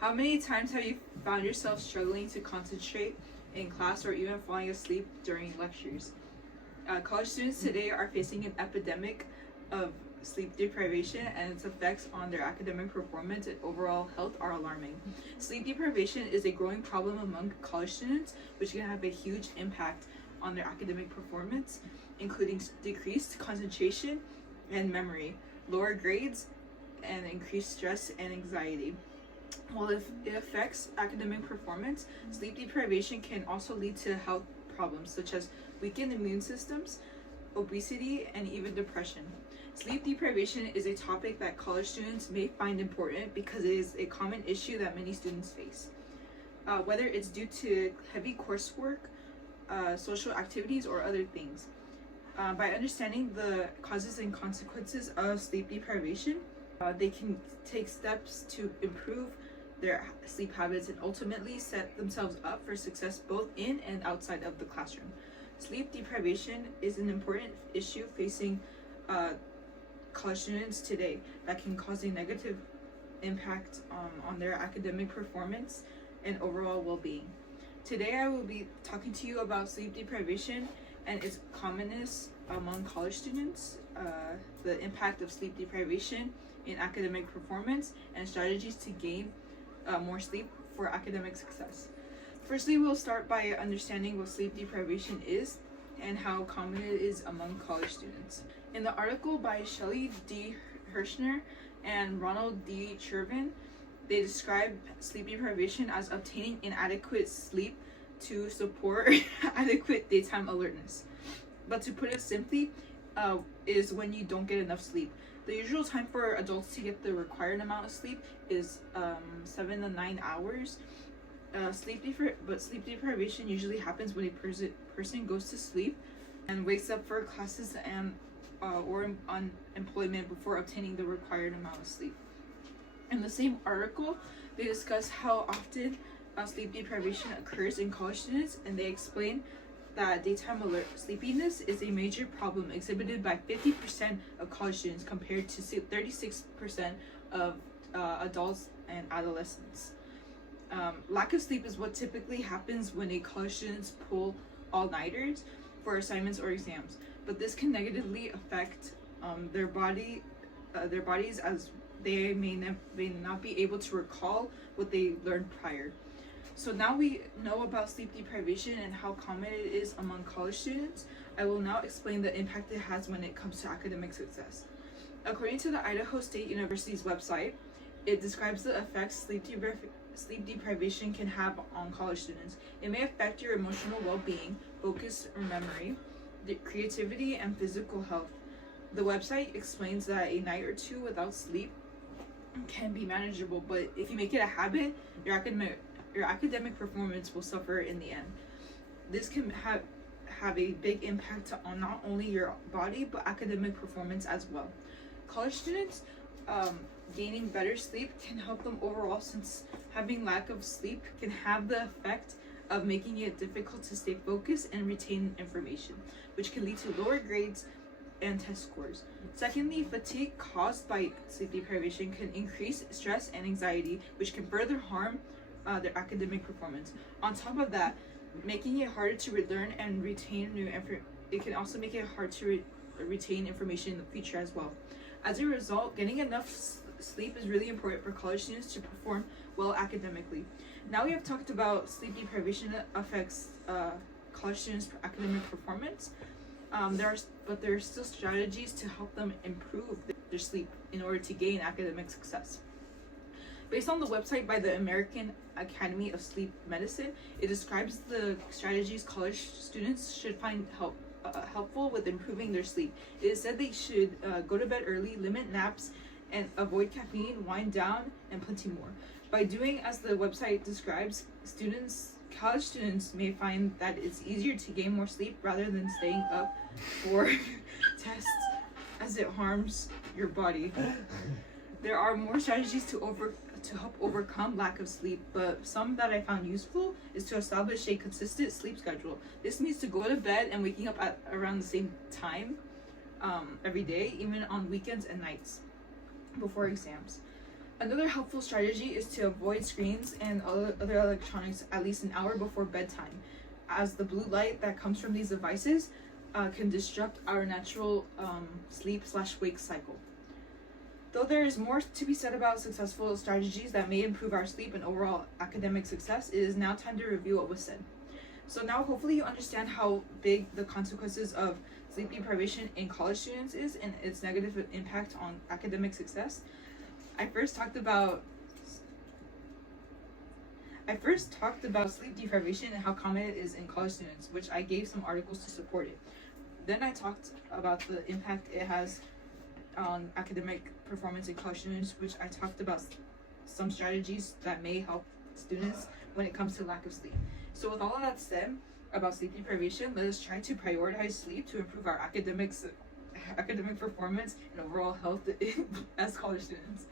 How many times have you found yourself struggling to concentrate in class or even falling asleep during lectures? College students today are facing an epidemic of sleep deprivation, and its effects on their academic performance and overall health are alarming. Sleep deprivation is a growing problem among college students, which can have a huge impact on their academic performance, including decreased concentration and memory, lower grades, and increased stress and anxiety. While if it affects academic performance, sleep deprivation can also lead to health problems such as weakened immune systems, obesity, and even depression. Sleep deprivation is a topic that college students may find important because it is a common issue that many students face. Whether it's due to heavy coursework, social activities, or other things. By understanding the causes and consequences of sleep deprivation, they can take steps to improve their sleep habits and ultimately set themselves up for success both in and outside of the classroom. Sleep deprivation is an important issue facing college students today that can cause a negative impact on their academic performance and overall well-being. Today I will be talking to you about sleep deprivation and its commonness among college students, the impact of sleep deprivation in academic performance, and strategies to gain more sleep for academic success. Firstly, we'll start by understanding what sleep deprivation is and how common it is among college students. In the article by Shelley D. Hirschner and Ronald D. Chervin, they describe sleep deprivation as obtaining inadequate sleep to support adequate daytime alertness. But to put it simply, is when you don't get enough sleep. The usual time for adults to get the required amount of sleep is 7 to 9 hours. Sleep deprivation usually happens when a person goes to sleep and wakes up for classes and or on employment before obtaining the required amount of sleep. In the same article, they discuss how often sleep deprivation occurs in college students, and they explain that daytime sleepiness is a major problem exhibited by 50% of college students compared to 36% of adults and adolescents. Lack of sleep is what typically happens when a college students pull all-nighters for assignments or exams, but this can negatively affect their bodies as they may not be able to recall what they learned prior. So now we know about sleep deprivation and how common it is among college students. I will now explain the impact it has when it comes to academic success. According to the Idaho State University's website, it describes the effects sleep deprivation can have on college students. It may affect your emotional well-being, focus or memory, creativity, and physical health. The website explains that a night or two without sleep can be manageable, but if you make it a habit, your academic performance will suffer in the end. This can have a big impact on not only your body but academic performance as well. College students gaining better sleep can help them overall, since having lack of sleep can have the effect of making it difficult to stay focused and retain information, which can lead to lower grades and test scores. Secondly, fatigue caused by sleep deprivation can increase stress and anxiety, which can further harm their academic performance. On top of that, making it harder to learn and retain it can also make it hard to retain information in the future as well. As a result, getting enough sleep is really important for college students to perform well academically. Now we have talked about sleep deprivation affects college students' academic performance. There are still strategies to help them improve their sleep in order to gain academic success. Based on the website by the American Academy of Sleep Medicine, it describes the strategies college students should find helpful with improving their sleep. It is said they should go to bed early, limit naps, and avoid caffeine, wind down, and plenty more. By doing as the website describes, college students may find that it's easier to gain more sleep rather than staying up for tests, as it harms your body. There are more strategies to help overcome lack of sleep, but some that I found useful is to establish a consistent sleep schedule. This means to go to bed and waking up at around the same time every day, even on weekends and nights before exams. Another helpful strategy is to avoid screens and other electronics at least an hour before bedtime, as the blue light that comes from these devices can disrupt our natural sleep/wake cycle. Though there is more to be said about successful strategies that may improve our sleep and overall academic success, it is now time to review what was said. So now hopefully you understand how big the consequences of sleep deprivation in college students is and its negative impact on academic success. I first talked about sleep deprivation and how common it is in college students, which I gave some articles to support it. Then I talked about the impact it has on academic performance in college students, which I talked about some strategies that may help students when it comes to lack of sleep. So with all of that said about sleep deprivation, let us try to prioritize sleep to improve our academic performance and overall health as college students.